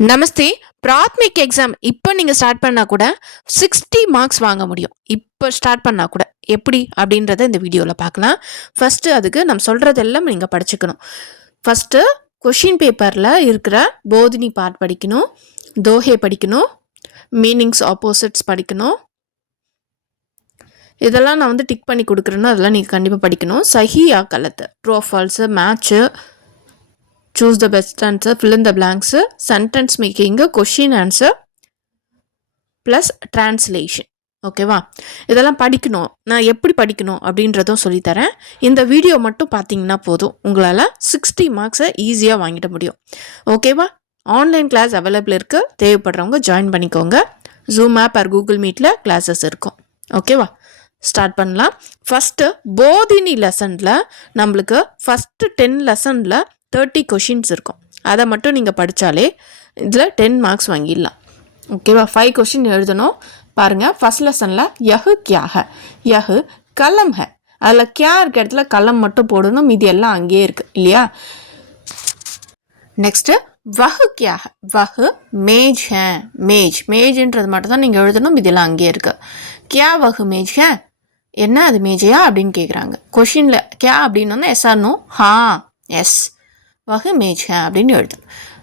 நமஸ்தே. Prathmik exam இப்போ நீங்கள் start பண்ணால் கூட 60 மார்க்ஸ் வாங்க முடியும். இப்போ ஸ்டார்ட் பண்ணால் கூட எப்படி அப்படின்றத இந்த வீடியோவில் பார்க்கலாம். ஃபஸ்ட்டு அதுக்கு நம்ம சொல்கிறதெல்லாம் நீங்கள் படிச்சுக்கணும். ஃபஸ்ட்டு கொஷின் பேப்பரில் இருக்கிற போதினி பார்ட் படிக்கணும், தோஹே படிக்கணும், மீனிங்ஸ் ஆப்போசிட்ஸ் படிக்கணும். இதெல்லாம் நான் டிக் பண்ணி கொடுக்குறேன்னா அதெல்லாம் நீங்கள் கண்டிப்பாக படிக்கணும். சஹியா கலத்து, true or false, match, choose the best answer, fill in the blanks, sentence making, question answer plus translation. ஓகேவா? இதெல்லாம் படிக்கணும். நான் எப்படி படிக்கணும் அப்படின்றதும் சொல்லித்தரேன். இந்த வீடியோ மட்டும் பார்த்தீங்கன்னா போதும், உங்களால் 60 மார்க்ஸை ஈஸியாக வாங்கிட முடியும். ஓகேவா? ஆன்லைன் கிளாஸ் அவைலபிள் இருக்குது. தேவைப்படுறவங்க ஜாயின் பண்ணிக்கோங்க. ஜூம் ஆப் ஆர் கூகுள் மீட்டில் கிளாஸஸ் இருக்கும். ஓகேவா? ஸ்டார்ட் பண்ணலாம். ஃபஸ்ட்டு போதினி லெசனில் நம்மளுக்கு ஃபஸ்ட்டு 10 லெசனில் 30 கொஷின்ஸ் இருக்கும். அதை மட்டும் நீங்கள் படித்தாலே இதில் 10 மார்க்ஸ் வாங்கிடலாம். ஓகேவா? 5 கொஷின் எழுதணும். பாருங்கள், ஃபஸ்ட் லெசனில் யஹு கியா ஹை, யஹு கலம் ஹை. அதில் கியா இருக்க இடத்துல கலம் மட்டும் போடணும், மீதி எல்லாம் அங்கேயே இருக்குது இல்லையா? நெக்ஸ்ட்டு வஹு கியா ஹை, வஹு மேஜ் ஹை. மேஜ் மேஜ்ன்றது மட்டும் தான் நீங்கள் எழுதணும், மீதி எல்லாம் அங்கேயே இருக்குது. கியா வஹு மேஜ் ஹை, என்ன அது மேஜையா அப்படின்னு கேட்குறாங்க. கொஷினில் கியா அப்படின்னு எஸ் ஆர் நோ? ஹா, எஸ், वह मेज है அப்படின்னு எழுதும்.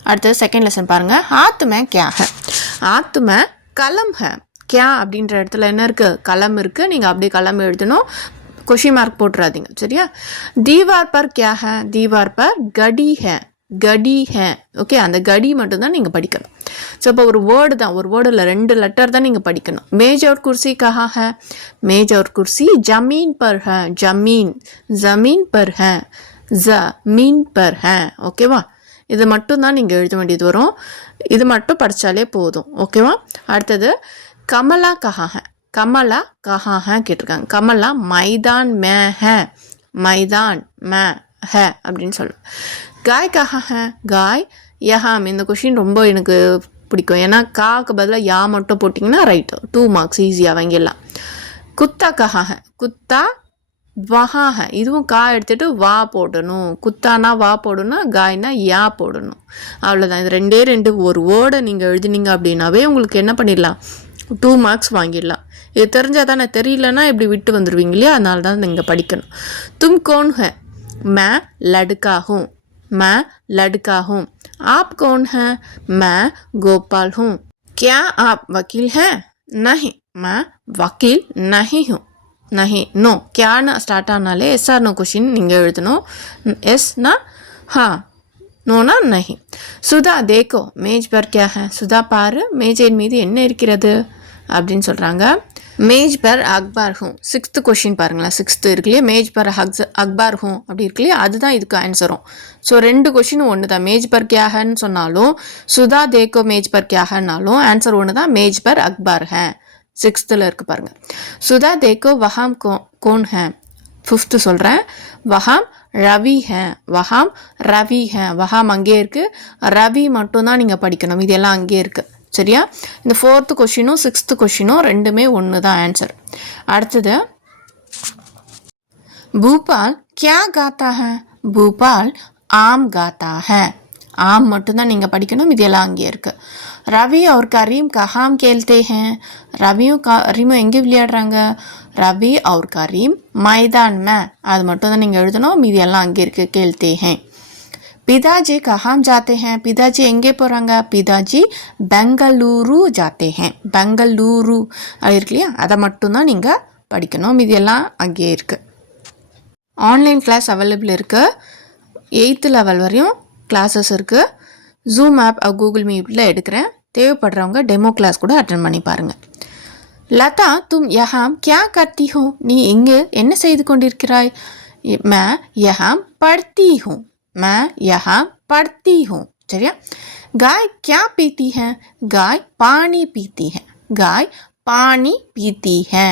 அடுத்தது செகண்ட் லெசன் பாருங்கள். हाथ में क्या है, हाथ में कलम है. क्या அப்படின்ற இடத்துல என்ன இருக்குது? கலம் இருக்குது. நீங்கள் அப்படியே கலம் எழுதணும், கொஷின் மார்க் போட்டுறாதீங்க, சரியா? दीवार पर क्या है, दीवार पर गड़ी है, गड़ी है. ஓகே, அந்த கடி மட்டும்தான் நீங்கள் படிக்கணும். ஸோ இப்போ ஒரு வேர்டு தான், ஒரு வேர்டில் 2 லெட்டர் தான் நீங்கள் படிக்கணும். मेज और कुर्सी कहाँ है, मेज और कुर्सी जमीन पर है, जमीन, जमीन पर है, ஜமீன் பர் ஹே. ஓகேவா? இது மட்டும் தான் நீங்கள் எழுத வேண்டியது வரும். இது மட்டும் படித்தாலே போதும். ஓகேவா? அடுத்தது கமலா கஹா ஹே, கமலா கஹா ஹே கேட்டிருக்காங்க. கமலா மைதான் மே ஹே, மைதான் மே ஹே அப்படின்னு சொல்லுவோம். காய் கஹா ஹே, காய் யஹாம். இந்த கொஷின் ரொம்ப எனக்கு பிடிக்கும். ஏன்னா காக்கு பதிலாக யா மட்டும் போட்டிங்கன்னா ரைட்டு, 2 மார்க்ஸ் ஈஸியாக வாங்கிடலாம். குத்தா கஹா ஹே, குத்தா வஹா ஹை. இதுவும் கா எடுத்துகிட்டு வா போடணும். குத்தானா வா போடணும், காய்னா யா போடணும். அவ்வளோதான். இது 2 ஒரு வேர்டை நீங்கள் எழுதினீங்க அப்படின்னாவே உங்களுக்கு என்ன பண்ணிடலாம், 2 மார்க்ஸ் வாங்கிடலாம். இது தெரிஞ்சால் தானே, தெரியலன்னா இப்படி விட்டு வந்துடுவீங்க இல்லையா? அதனால தான் நீங்கள் படிக்கணும். தும் கோன் ஹை, மே லடுக்கா ஹூம், மே லடுக்கா ஹூம். ஆப் கோன் ஹை, மே கோபால் ஹூம். क्या आप वकील हैं, नहीं मैं वकील नहीं हूँ. नहीं, नो. क्या स्टार्ट आनाले एस आर नो क्वेश्चन நீங்கள் எழுதணும். எஸ்னா हाँ, நோனா नहीं. சுதா देखो मेज पर क्या है, சுதா பாரு மேஜையின் மீது என்ன இருக்கிறது அப்படின்னு சொல்கிறாங்க. மேஜ் பர் அக்பார் ஹூம். 6th கொஷின் பாருங்களேன், 6th இருக்கு இல்லையா? மேஜ் பர் அக்பார் ஹூம் அப்படி இருக்கு இல்லையா? அதுதான் இதுக்கு ஆன்சரும். ஸோ 2 கொஷினும் ஒன்று தான். மேஜ் பர் கியா ஹேன்னு சொன்னாலும், சுதா தேக்கோ மேஜ் பர் கியா ஹேன்னாலும் ஆன்சர் ஒன்று தான். மேஜ் பர் அக்பார் ஹே 6th இருக்குது பாருங்கள். சுதா தேக்கோ வஹாம் கோன் ஹே. 5th சொல்கிறேன். வஹாம் ரவி ஹே, வஹாம் ரவி ஹே. வஹாம் அங்கே இருக்குது, ரவி மட்டும்தான் நீங்கள் படிக்கணும், இதெல்லாம் அங்கே இருக்குது, சரியா? இந்த 4th கொஷினும் 6th கொஷினும் ரெண்டுமே ஒன்று தான் ஆன்சர். அடுத்தது பூபால் கியா காத்தா ஹே, பூபால் ஆம் காத்தா ஹே. ஆம் மட்டும்தான் நீங்கள் படிக்கணும், இதெல்லாம் அங்கே இருக்குது. ரவி और करीम कहाँ खेलते हैं, ரவியும் கரீமும் எங்கே விளையாடுறாங்க? ரவி और करीम मैदान में. அது மட்டும் தான் நீங்கள் எழுதணும், மீதி எல்லாம் அங்கே இருக்குது. खेलते हैं. पिताजी कहाँ जाते हैं, पिताजी எங்கே போகிறாங்க? पिताजी பெங்களூரு जाते हैं, பெங்களூரு அது இருக்கு இல்லையா? அதை மட்டும்தான் நீங்கள் படிக்கணும், மீதி எல்லாம் அங்கே இருக்குது. ஆன்லைன் கிளாஸ் அவைலபிள் இருக்குது. 8th லெவல் வரையும் கிளாஸஸ் இருக்குது. ஜூம் ஆப் கூகுள் மீட்டில் எடுக்கிறேன். தேவைப்படுறவங்க டெமோ கிளாஸ் கூட அட்டன் பண்ணி பாருங்கள். லதா தும் யஹாம் கியா கர்த்தி ஹூ, நீ இங்கு என்ன செய்து கொண்டிருக்கிறாய்? மே யஹாம் படுத்தி ஹூ, மே யஹாம் படுத்தி ஹூ, சரியா? गाय क्या पीती है, गाय पानी पीती है, गाय पानी पीती है.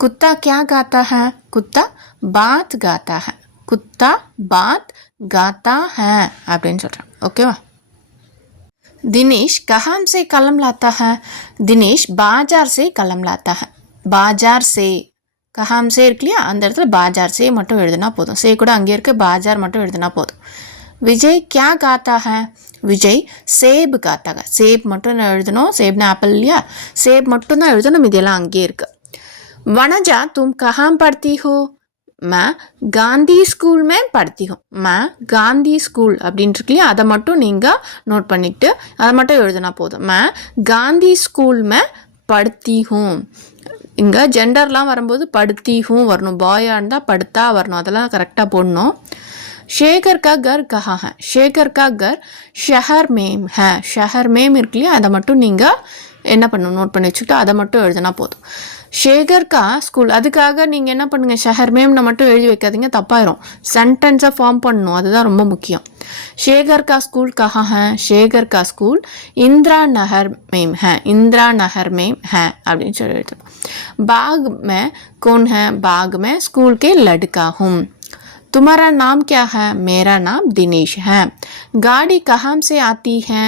कुत्ता क्या गाता है, कुत्ता बात गाता है, कुत्ता बात गाता है அப்படின்னு சொல்கிறாங்க. ஓகேவா? दिनेश कहाँ से कलम लाता है, दिनेश बाजार से कलम लाता है. बाजार से कहाँ से இருக்கு இல்லையா? அந்த இடத்துல बाजार से மட்டும் எழுதுனா போதும். சே கூட அங்கே இருக்க बाजार மட்டும் எழுதுனா போதும். विजय क्या गाता है, விஜய் சேப் खाता है சேப் மட்டும் தான் எழுதணும் சேப்னா ஆப்பிள் இல்லையா சேப் மட்டும் தான் எழுதணும் இதெல்லாம் அங்கேயே இருக்கு वनजा तुम कहाँ पढ़ती हो मैं गांधी स्कूल में पढ़ती हूँ मैं गांधी स्कूल அப்படின்ட்டு இருக்கு இல்லையா அதை மட்டும் நீங்கள் நோட் பண்ணிக்கிட்டு அதை மட்டும் எழுதினா போதும் मैं गांधी स्कूल में पढ़ती हूँ இங்கே ஜெண்டர்லாம் வரும்போது படுத்தி ஹூ வரணும் பாயாக இருந்தால் படுத்தா வரணும் அதெல்லாம் கரெக்டாக போடணும் शेखर का घर कहाँ है शेखर का घर शहर में है शहर में இருக்கு இல்லையா அதை மட்டும் நீங்கள் என்ன பண்ணணும் நோட் பண்ணி வச்சுக்கிட்டு அதை மட்டும் எழுதினா போதும் शेखर का ஸ்கூல் அதுக்காக நீங்கள் என்ன பண்ணுங்கள் ஷஹர் மேம்னு மட்டும் எழுதி வைக்காதீங்க தப்பாயிரும் சென்டென்ஸை ஃபார்ம் பண்ணணும் அதுதான் ரொம்ப முக்கியம் शेखर का स्कूल कहाँ है शेखर का स्कूल इंदिरा नगर में है इंदिरा नगर में है அப்படின்னு சொல்லிட்டு बाग में कौन है बाग में स्कूल के लड़का हूँ तुम्हारा नाम क्या है मेरा नाम दिनेश है गाड़ी कहाँ से आती है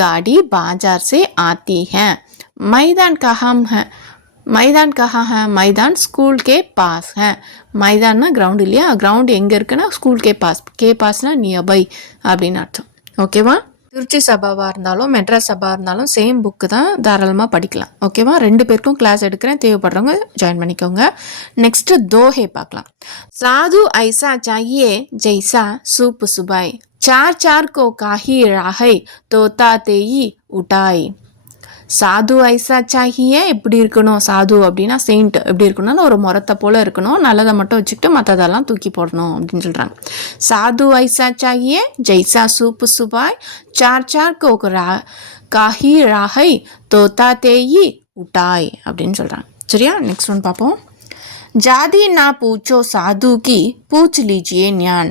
गाड़ी बाजार से आती है मैदान कहाँ है मैदान कहाँ है मैदान स्कूल के पास है मैदान ना ग्राउंड இல்லையா கிரவுண்ட் எங்கே இருக்குன்னா ஸ்கூல் கே பாஸ்னா நியர்பை அப்படின்னு அர்த்தம் ஓகேவா திருச்சி சபாவாக இருந்தாலும் மெட்ராஸ் சபாவாக இருந்தாலும் சேம் புக்கு தான் தாராளமாக படிக்கலாம் ஓகேவா 2 பேருக்கும் கிளாஸ் எடுக்கிறேன் தேவைப்படுறவங்க ஜாயின் பண்ணிக்கோங்க நெக்ஸ்ட்டு தோஹே பார்க்கலாம் साधु ऐसा चाहिए जैसा सूप सुबाई चार चार को काही राहै तोता तेई उठाई சாது ஐசா சாஹியே எப்படி இருக்கணும் சாது அப்படின்னா செயின்ட் எப்படி இருக்கணும்னு ஒரு முறத்தை போல் இருக்கணும் நல்லதை மட்டும் வச்சுக்கிட்டு மற்றதெல்லாம் தூக்கி போடணும் அப்படின்னு சொல்கிறாங்க சாது ஐசா சாஹியே ஜெய்சா சூப்பு சுபாய் சார் சார் கோரா காஹி ராஹை தோத்தா தேயி உட்டாய் அப்படின்னு சொல்கிறாங்க சரியா நெக்ஸ்ட் ஒன் பார்ப்போம் जादी ना पूछो साधु की पूछ लीजिए ज्ञान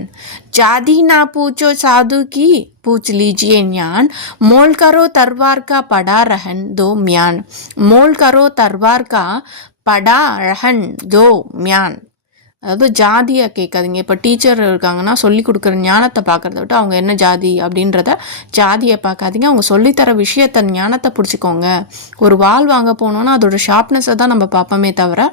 जादी ना पूछो साधु की पूछ लीजिए ज्ञान मोल करो तरवार का पड़ा रहन दो म्यान मोल करो तरवार का पड़ा रहन दो म्यान அதாவது ஜாதியை கேட்காதீங்க இப்போ டீச்சர் இருக்காங்கன்னா சொல்லி கொடுக்குற ஞானத்தை பார்க்குறத விட்டு அவங்க என்ன ஜாதி அப்படின்றத ஜாதியை பார்க்காதீங்க அவங்க சொல்லித்தர விஷயத்த ஞானத்தை பிடிச்சிக்கோங்க ஒரு வால் வாங்க போனோன்னா அதோட ஷார்ப்னஸை தான் நம்ம பார்ப்போமே தவிர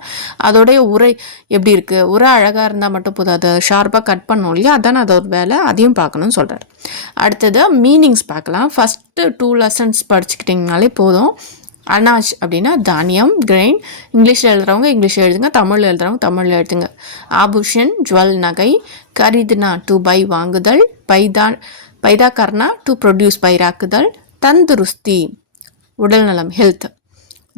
அதோடைய உரை எப்படி இருக்குது உரை அழகாக இருந்தால் மட்டும் போதும் அதை ஷார்ப்பாக கட் பண்ணோம் இல்லையா அதான் அதோட வேலை அதையும் பார்க்கணும்னு சொல்கிறார் அடுத்தது மீனிங்ஸ் பார்க்கலாம் ஃபஸ்ட்டு 2 லெசன்ஸ் படிச்சுக்கிட்டிங்கனாலே போதும் அனாஜ் அப்படின்னா தானியம் கிரெயின் இங்கிலீஷில் எழுதுறவங்க இங்கிலீஷில் எழுதுங்க தமிழில் எழுதுறவங்க தமிழில் எழுதுங்க ஆபூஷன் ஜுவல் நகை கரிதுனா டு பை வாங்குதல் பைதா கர்னா டு ப்ரொடியூஸ் பயிராக்குதல் தந்துருஸ்தி உடல்நலம் ஹெல்த்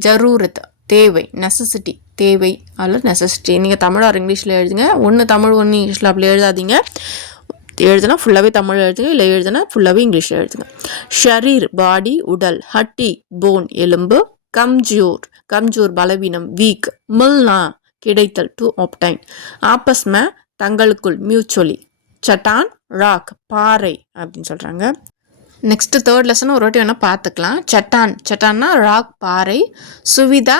ஜரூரத் தேவை நெசசிட்டி தேவை அல்லது நெசசிட்டி நீங்கள் தமிழ் ஆர் இங்கிலீஷில் எழுதுங்க ஒன்று தமிழ் ஒன்று இங்கிலீஷில் அப்படி எழுதாதீங்க எழுதுனா ஃபுல்லாகவே தமிழ் எழுதுங்க இல்லை எழுதுனா ஃபுல்லாகவே இங்கிலீஷில் எழுதுங்க ஷரீர் பாடி உடல் ஹட்டி போன் எலும்பு கம்ஜோர் பலவீனம் வீக் மில்னா கிடைத்தல் டு ஆப்டைன் ஆப்பஸ்ம தங்களுக்குள் மியூச்சுவலி சட்டான் ராக் பாறை அப்படின்னு சொல்கிறாங்க நெக்ஸ்ட்டு 3rd லெசன் ஒரு வாட்டி வேணால் பார்த்துக்கலாம் சட்டான்னா ராக் பாறை சுவிதா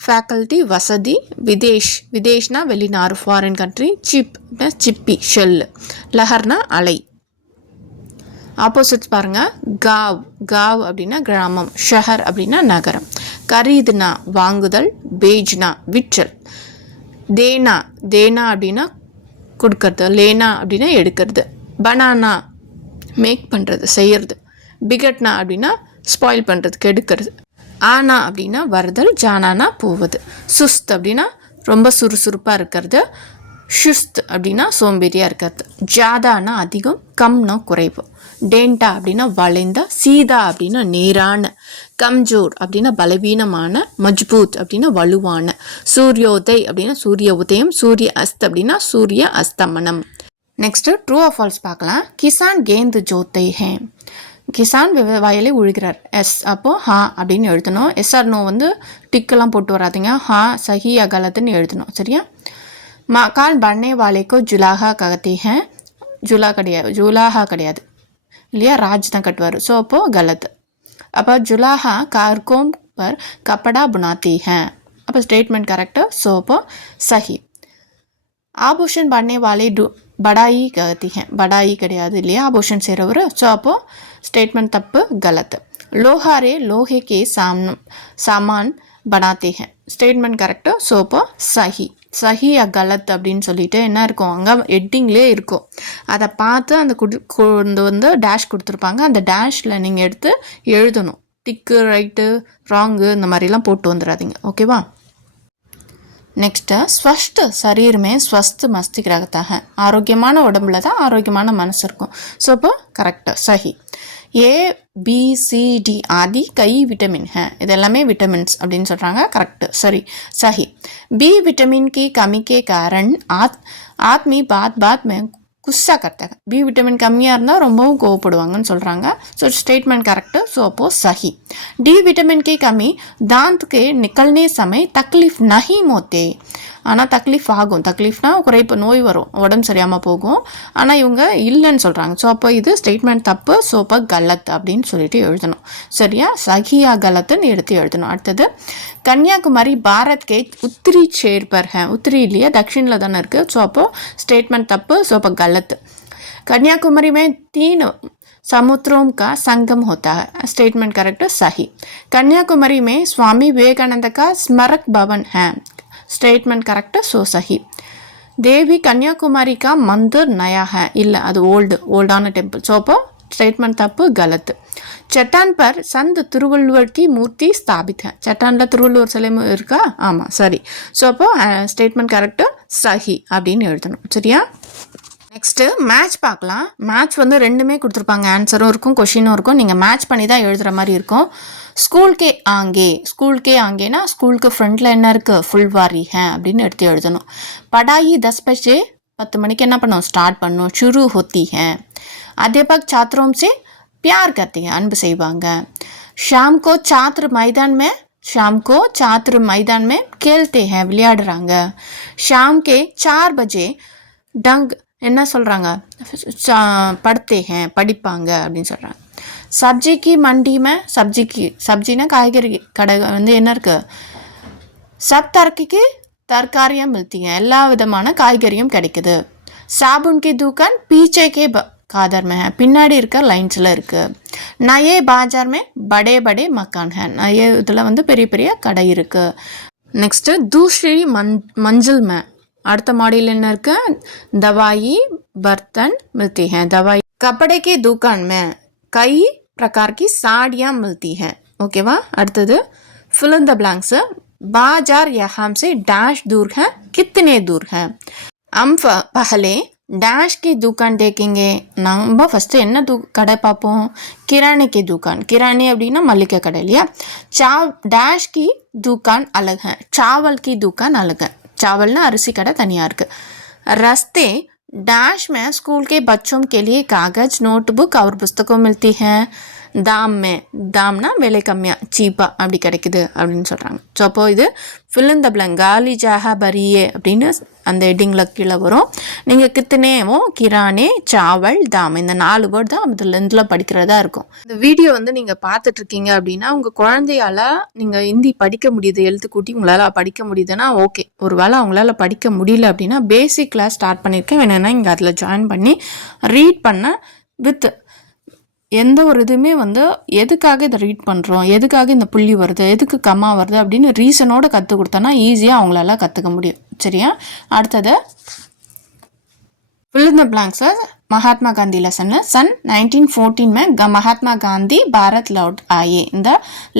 ஃபேக்கல்ட்டி வசதி விதேஷ்னா வெளிநாடு ஃபாரின் கண்ட்ரி சிப்பி ஷெல்லு லஹர்னா அலை ஆப்போசிட்ஸ் பாருங்கள் காவ் அப்படின்னா கிராமம் ஷஹர் அப்படின்னா நகரம் கரீதுனா வாங்குதல் பேஜ்னா விற்றல் தேனா அப்படின்னா கொடுக்கறது லேனா அப்படின்னா எடுக்கிறது பனானா மேக் பண்ணுறது செய்கிறது பிகட்னா அப்படின்னா ஸ்பாயில் பண்ணுறது கெடுக்கிறது ஆனா அப்படின்னா வருதல் ஜானானா போவது சுஸ்த் அப்படின்னா ரொம்ப சுறுசுறுப்பாக இருக்கிறது ஷுஸ்த் அப்படின்னா சோம்பேறியாக இருக்கிறது ஜாதானா அதிகம் கம்னா குறைவு டேண்டா அப்படின்னா வளைந்த சீதா அப்படின்னா நேரான கம்ஜோர் அப்படின்னா பலவீனமான மஜ்பூத் அப்படின்னா வலுவான சூரியோதய் அப்படின்னா சூரிய உதயம் சூரிய அஸ்த் அப்படின்னா சூரிய அஸ்தமனம் நெக்ஸ்ட்டு ட்ரூ ஆர் ஃபால்ஸ் பார்க்கலாம் கிசான் கேந்து ஜோத்தை ஹே கிசான் வயலை உழுகிறார் எஸ் அப்போது ஹா அப்படின்னு எழுதணும் எஸ்ஆர் நோ வந்து டிக்கெல்லாம் போட்டு வராதிங்க ஹா சஹி அகலத்துன்னு எழுதணும் சரியா மகான் பண்ணே வாழைக்கோ ஜுலாஹா ககத்தி ஹே ஜுலாஹா கிடையாது இல்லையா ராஜ் தான் கட்டுவார் ஸோ அப்போது கலத் அப்போ ஜுலாஹா கார்கோம் பர் கப்படா புனாத்தி ஹே அப்போ ஸ்டேட்மெண்ட் கரெக்டு ஸோ அப்போது சஹி ஆபூஷன் பண்ணே வாழை படாயி ககத்தி ஹே படாயி கிடையாது இல்லையா ஆபூஷன் செய்கிறவர் ஸோ அப்போது स्टेटमेंट तप गलत लोहारे लोहे के सामान बनाते हैं स्टेटमेंट करेक्ट सो सही சஹி யா கலத் அப்படின்னு சொல்லிட்டு என்ன இருக்கும், அங்கே ஹெட்டிங்லேயே இருக்கும். அதை பார்த்து அந்த வந்து டேஷ் கொடுத்துருப்பாங்க. அந்த டேஷில் நீங்கள் எடுத்து எழுதணும். டிக்கு, ரைட்டு, ராங்கு இந்த மாதிரிலாம் போட்டு வந்துடாதீங்க. ஓகேவா? நெக்ஸ்ட்டு ஸ்வஸ்ட் சரீர் में स्वस्थ मस्तिष्क रहता है. ஆரோக்கியமான உடம்புல தான் ஆரோக்கியமான மனசு இருக்கும். ஸோ இப்போ கரெக்டு, சஹி. ABCD आदि कई विटामिन हैं. இது எல்லாமே விட்டமின்ஸ் அப்படின்னு சொல்கிறாங்க. கரெக்டு, சரி, சஹி. B विटामिन की कमी के कारण आदमी बात बात में குஸ்ஸா கரெக்டாக. பி விட்டமின் கம்மியாக இருந்தால் ரொம்பவும் கோவப்படுவாங்கன்னு சொல்கிறாங்க. So statement correct. ஸோ அப்போது சஹி. டி விட்டமின் கே கம்மி தாந்த் கே நிக்கல்னே சமய தக்லீஃப் நஹீம் ஹோத்தே. ஆனால் தக்லீஃப் ஆகும். தக்லீஃப்னா குறைப்பு, நோய் வரும், உடம்பு சரியாமல் போகும். ஆனால் இவங்க இல்லைன்னு சொல்கிறாங்க. ஸோ அப்போ இது ஸ்டேட்மெண்ட் தப்பு. ஸோ அப்போ கலத் அப்படின்னு சொல்லிட்டு எழுதணும். சரியா? சஹியா கலத்துன்னு எடுத்து எழுதணும். அடுத்தது கன்னியாகுமரி பாரத் கே உத்திரி शेर पर है. உத்திரி இல்லையா, தக்ஷிணில் தானே இருக்குது. ஸோ அப்போது ஸ்டேட்மெண்ட் தப்பு. ஸோ அப்போ கலத். कन्याकुमारी में 3 समुद्रों का संगम होता है. स्टेटमेंट करेक्ट, सही. कन्याकुमारी में स्वामी विवेकानंद का स्मारक भवन है. स्टेटमेंट करेक्ट, सो सही. देवी कन्याकुमारी का मंदिर नया है. इल्ल அது ओल्डाன टेम्पल. सो அப்போ स्टेटमेंट तप्पु, गलत. चट्टान पर संत तिरुवल्लुवर की मूर्ति स्थापित है. चट्टानல திருவள்ளுவர் சிலை இருக்கா? ஆமாம், சரி. ஸோ அப்போ ஸ்டேட்மெண்ட் கரெக்டு, சஹி அப்படின்னு எழுதணும். சரியா? நெக்ஸ்ட்டு மேட்ச் பார்க்கலாம். மேட்ச் வந்து ரெண்டுமே கொடுத்துருப்பாங்க. ஆன்சரும் இருக்கும், கொஷினும் இருக்கும். நீங்கள் மேட்ச் பண்ணி தான் எழுதுகிற மாதிரி இருக்கும். ஸ்கூல்கே ஆங்கே. ஸ்கூல்கே ஆங்கேனா ஸ்கூலுக்கு ஃப்ரண்ட்டில் என்ன இருக்குது, ஃபுல்வாரி ஹே அப்படின்னு எடுத்து எழுதணும். படாயி 10 बजे 10 மணிக்கு என்ன பண்ணோம், ஸ்டார்ட் பண்ணோம். शुरू होती है. अध्यापक छात्रों से प्यार करते हैं, அன்பு செய்வாங்க. शाम को छात्र मैदान में खेलते हैं, விளையாடுறாங்க. शाम के 4 बजे डंग என்ன சொல்கிறாங்க, படுத்தே ஹேன், படிப்பாங்க அப்படின்னு சொல்கிறாங்க. சப்ஜிக்கு மண்டிமே, சப்ஜினா காய்கறி கடை வந்து என்ன இருக்குது, சப் தரக்கிக்கு தர்காரியம் மில்த்திங்க, எல்லா விதமான காய்கறியும் கிடைக்குது. சாபுன்கி தூக்கான் பீச்சேக்கே காதர் மே, பின்னாடி இருக்க லைன்ஸில் இருக்குது. நயே பாஜார் மே படே படே மக்கான் ஹே, நயே இதில் வந்து பெரிய பெரிய கடை இருக்குது. நெக்ஸ்ட்டு தூஸ்ரி மஞ்சள் மே, அடுத்த மாடியில் என்ன இருக்கு, दवाई बर्तन मिलती हैं. दवाई कपड़े के दुकान में कई प्रकार की साड़ियाँ मिलती हैं. ओकेवा? அடுத்தது fill in the blanks. बाजार यहाँ से डैश दूर है, कितने दूर है. हम पहले डैश की दुकान देखेंगे. நம்ம ஃபஸ்ட்டு என்ன கடை பார்ப்போம், किराने की दुकान. किराने அப்படின்னா மளிகை கடை இல்லையா. डैश की दुकान अलग है, चावल की दुकान अलग है. चावल ना अरसी कड़ा तनिया இருக்குது. रास्ते डैश में स्कूल के बच्चों के लिए कागज, नोटबुक और पुस्तकों मिलती हैं. दाम में, दामना விலை கம்மியாக சீப்பாக அப்படி கிடைக்குது அப்படின்னு சொல்கிறாங்க. ஸோ அப்போது இது fill in the blank, காலி ஜாஹா பரியே அப்படின்னு அந்த ஹெட்டிங்கில் கீழே வரும். நீங்கள் கித்தனேவும், கிரானே, சாவல், தாம், இந்த 4 வேர்ட் தான் இதில் படிக்கிறதா இருக்கும். இந்த வீடியோ வந்து நீங்கள் பார்த்துட்ருக்கீங்க அப்படின்னா உங்கள் குழந்தையால் நீங்கள் ஹிந்தி படிக்க முடியுது, எழுத்து கூட்டி உங்களால் படிக்க முடியுதுன்னா ஓகே. ஒரு வேளை அவங்களால படிக்க முடியல அப்படின்னா பேசிக் கிளாஸ் ஸ்டார்ட் பண்ணியிருக்கேன், வேணும்னா இங்கே அதில் ஜாயின் பண்ணி ரீட் பண்ண வித் எந்த ஒரு இதுவுமே வந்து எதுக்காக இதை ரீட் பண்ணுறோம், எதுக்காக இந்த புள்ளி வருது, எதுக்கு கம்மா வருது அப்படின்னு ரீசனோடு கற்றுக் கொடுத்தோன்னா ஈஸியாக அவங்களால கற்றுக்க முடியும். சரியா? அடுத்தது fill in the blanks. Mahatma Gandhi lesson. सन 1914 में महात्मा गांधी भारत लौट आए. இந்த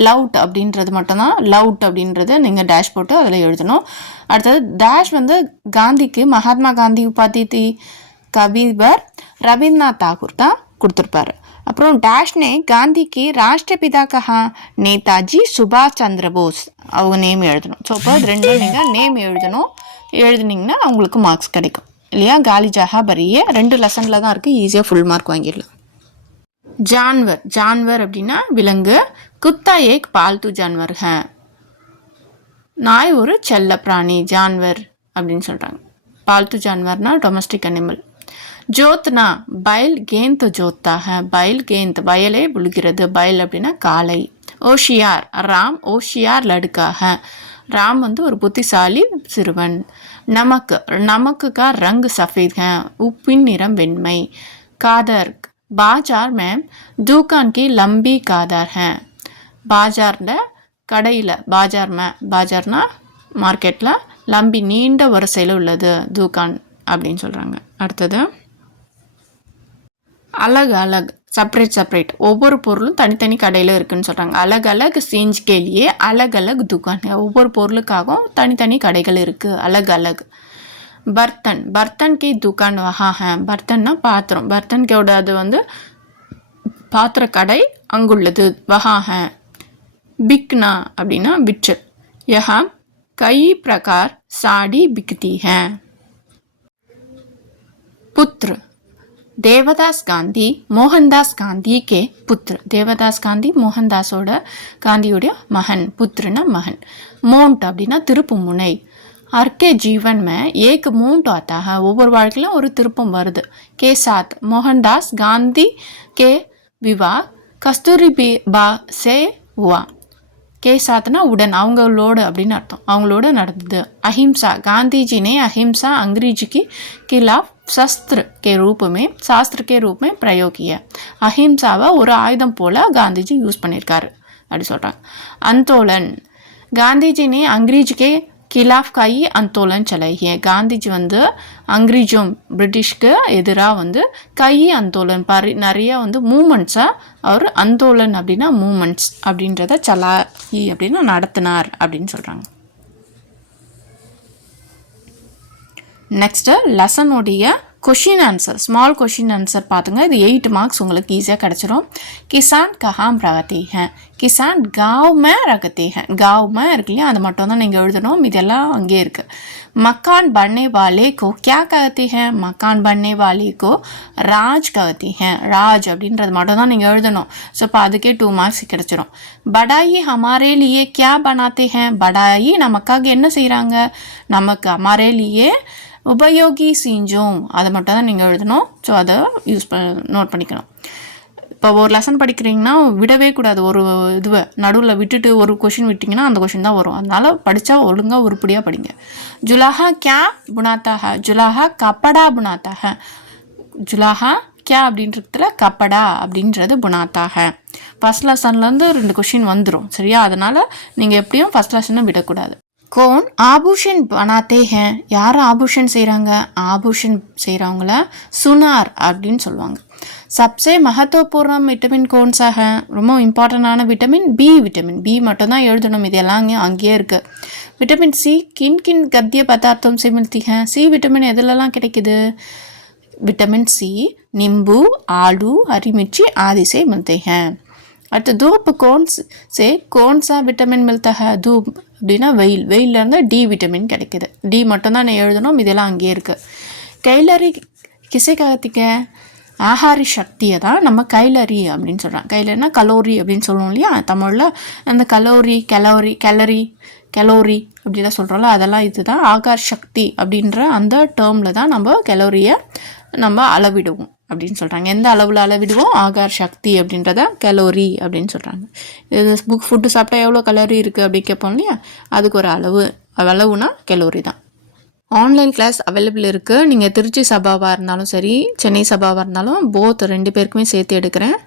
லவுட் அப்படின்றது மட்டும்தான், லவுட் அப்படின்றது நீங்கள் டேஷ் போட்டு அதில் எழுதணும். அடுத்தது டேஷ் வந்து காந்திக்கு மகாத்மா காந்தி உபாதி கவிவர் ரவீந்திரநாத் தாகூர் தான் கொடுத்துருப்பாரு. அப்புறம் டேஷ்னே காந்திக்கு ராஷ்டிரபிதா கஹா, நேதாஜி சுபாஷ் சந்திர போஸ், அவங்க நேம் எழுதணும். ஸோ அப்போ அது ரெண்டும் நீங்கள் நேம் எழுதணும். எழுதுனீங்கன்னா அவங்களுக்கு மார்க்ஸ் கிடைக்கும் இல்லையா. காலி ஜஹா பரியே 2 லெசனில் தான் இருக்குது, ஈஸியாக ஃபுல் மார்க் வாங்கிடலாம். ஜான்வர், ஜான்வர் அப்படின்னா விலங்கு. குத்தா ஏக் பால்து ஜான்வர் ஹே, நாய் ஒரு செல்ல பிராணி, ஜான்வர் அப்படின்னு சொல்கிறாங்க. பால்து ஜான்வர்னா டொமஸ்டிக் அனிமல். ஜோத்னா பைல் கேந்த் ஜோத்தா ஹே, பைல் கேந்த் வயலே புழுகிறது, பைல் அப்படின்னா காளை. ஓஷியார் ராம், ஓஷியார் லடுக்கா ஹே, ராம் வந்து ஒரு புத்திசாலி சிறுவன். நமக்கு, நமக்குக்கா ரங் சஃபேத் ஹே, உப்பின் நிறம் வெண்மை. காதர் பாஜார் மேம் தூக்கான் கி லம்பி காதார் ஹே, பாஜாரில் கடையில், பாஜார் மே, பாஜார்னா மார்க்கெட்டில், லம்பி நீண்ட வரிசையில் உள்ளது துகான் அப்படின்னு சொல்கிறாங்க. அடுத்தது அலக் அலக் செப்பரேட் செப்பரேட், ஒவ்வொரு பொருளும் தனித்தனி கடையில் இருக்குதுன்னு சொல்கிறாங்க. அலக் அலக் சேஞ்ச் கேலியே அலக் அலக் துகான், ஒவ்வொரு பொருளுக்காகவும் தனித்தனி கடைகள் இருக்குது. அலக் அலக். பர்த்தன் பர்த்தன் கி துகான் வஹா ஹே, பர்த்தன்னா பாத்திரம், பர்த்தன் கேவோட அது வந்து பாத்திர கடை அங்குள்ளது. வஹா ஹே. பிக்னா அப்படின்னா விற்றல். யஹா கை பிரகார் சாடி பிக்தி ஹே. புத்ர தேவதாஸ் காந்தி மோகன்தாஸ் காந்தி கே புத்ர, தேவதாஸ் காந்தி மோகன்தாஸோட காந்தியோடைய மகன். புத்ரனா மகன். மோண்ட் அப்படின்னா திருப்பு முனை. அர்க்கே ஜீவன் மே ஏக் மோண்ட் ஆத்தா ஹை, ஒவ்வொரு வாழ்க்கையிலும் ஒரு திருப்பம் வருது. கே சாத் மோகன்தாஸ் காந்தி கே விவா கஸ்தூரி பா சே ஹுவா. கே சாத்னா உடன், அவங்களோட அப்படின்னு அர்த்தம், அவங்களோட நடந்தது. அஹிம்சா गांधी ने अहिंसा अंग्रेजी की खिलाफ शस्त्र के रूप में शास्त्र के रूप में प्रयोग किया. அஹிம்சாவை ஒரு ஆயுதம் போல் காந்திஜி யூஸ் பண்ணியிருக்காரு அப்படி சொல்கிறாங்க. அந்தோலன் गांधी ने अंग्रेजी के खिलाफ कई आंदोलन चलाई है. காந்திஜி வந்து அங்கிரீஜும் பிரிட்டிஷ்க்கு எதிராக வந்து கை அந்தோலன் நிறைய வந்து மூமெண்ட்ஸை அவர் அந்தோலன் அப்படின்னா மூமெண்ட்ஸ் அப்படின்றத சலாயி அப்படின்னா நடத்தினார் அப்படின்னு சொல்கிறாங்க. நெக்ஸ்ட்டு லெசனுடைய question answer, small question answer பார்த்துங்க. இது 8 மார்க்ஸ் உங்களுக்கு ஈஸியாக கிடச்சிரும். கிசான் கஹாம் ரகத்தே ஹேன், கிசான் காவ் மே ரகத்தே ஹேன், காவ் மே இருக்கு இல்லையா, அது மட்டும் தான் நீங்கள் எழுதணும், இதெல்லாம் அங்கேயே இருக்குது. मकान बनने वाले को क्या कहते हैं, मकान बनने वाले को राज कहते हैं, राज அப்படின்றது மட்டும் தான் நீங்கள் எழுதணும். ஸோ இப்போ அதுக்கே 2 மார்க்ஸ் கிடச்சிரும். படாயி हमारे लिए क्या बनाते हैं, படாயி நமக்காக என்ன செய்கிறாங்க, நமக்கு हमारे लिए உபயோகி செஞ்சோம், அதை மட்டும் தான் நீங்கள் எழுதணும். ஸோ அதை நோட் பண்ணிக்கணும். இப்போ ஒரு லெசன் படிக்கிறீங்கன்னா விடவே கூடாது, ஒரு இதுவை நடுவில் விட்டுட்டு ஒரு கொஷின் விட்டிங்கன்னா அந்த கொஷின் தான் வரும். அதனால் படித்தா ஒழுங்காக உருப்படியாக படிங்க. ஜுலாஹா கியா புனாத்தா ஹை, ஜுலாஹா கப்படா புனாத்தா ஹை, ஜுலாஹா கியா அப்படின்றதுல கப்படா அப்படின்றது புனாத்தா ஹை. ஃபஸ்ட் லெசன்லேருந்து 2 கொஷின் வந்துடும் சரியா, அதனால் நீங்கள் எப்படியும் ஃபஸ்ட் லெசனை விடக்கூடாது. கோன் ஆபூஷன் பனாத்தே ஹே, யார் ஆபூஷன் செய்கிறாங்க, ஆபூஷன் செய்கிறவங்கள சுனார் அப்படின்னு சொல்லுவாங்க. சப்சே மகத்துவபூர்ண விட்டமின் கோன்ஸா ஹே, ரொம்ப இம்பார்ட்டண்டான விட்டமின் பி விட்டமின், பி மட்டும் தான் எழுதணும், இதெல்லாம் அங்கேயே இருக்குது. விட்டமின் சி கின் கின் கத்திய பதார்த்தம் से मिलती है, சி விட்டமின் எதுலலாம் கிடைக்குது, விட்டமின் சி नींबू आलू हरी मिर्ची आदि से मिलते हैं. அடுத்து धूप कौन सा विटामिन मिलता है, धूप அப்படின்னா வெயில், வெயிலேருந்து டி விட்டமின் கிடைக்குது. டி மட்டும் தான் எழுதணும், இதெல்லாம் அங்கேயே இருக்குது. கைலரி கிசை கத்திக்க, ஆஹாரி சக்தியை தான் நம்ம கைலரி அப்படின்னு சொல்கிறோம். கைலரினா கலோரி அப்படின்னு சொல்லுவோம் இல்லையா தமிழில், அந்த கலோரி கலோரி அப்படிலாம் சொல்கிறோம்ல, அதெல்லாம் இதுதான் ஆகார் சக்தி அப்படின்ற அந்த டேர்மில் தான் நம்ம கலோரியை நம்ம அளவிடுவோம் அப்படின்னு சொல்கிறாங்க. எந்த அளவில் அளவிடுவோம், ஆகார் சக்தி அப்படின்றத கலோரி அப்படின்னு சொல்கிறாங்க. இது ஃபுட்டு சாப்பிட்டா எவ்வளோ கலோரி இருக்குது அப்படின்னு கேட்போம் இல்லையா, அதுக்கு ஒரு அளவுனா கலோரி தான். ஆன்லைன் கிளாஸ் அவைலபிள் இருக்குது. நீங்கள் திருச்சி சபாவாக இருந்தாலும் சரி, சென்னை சபாவாக இருந்தாலும் போத் 2 பேருக்குமே சேர்த்து எடுக்கிறேன்.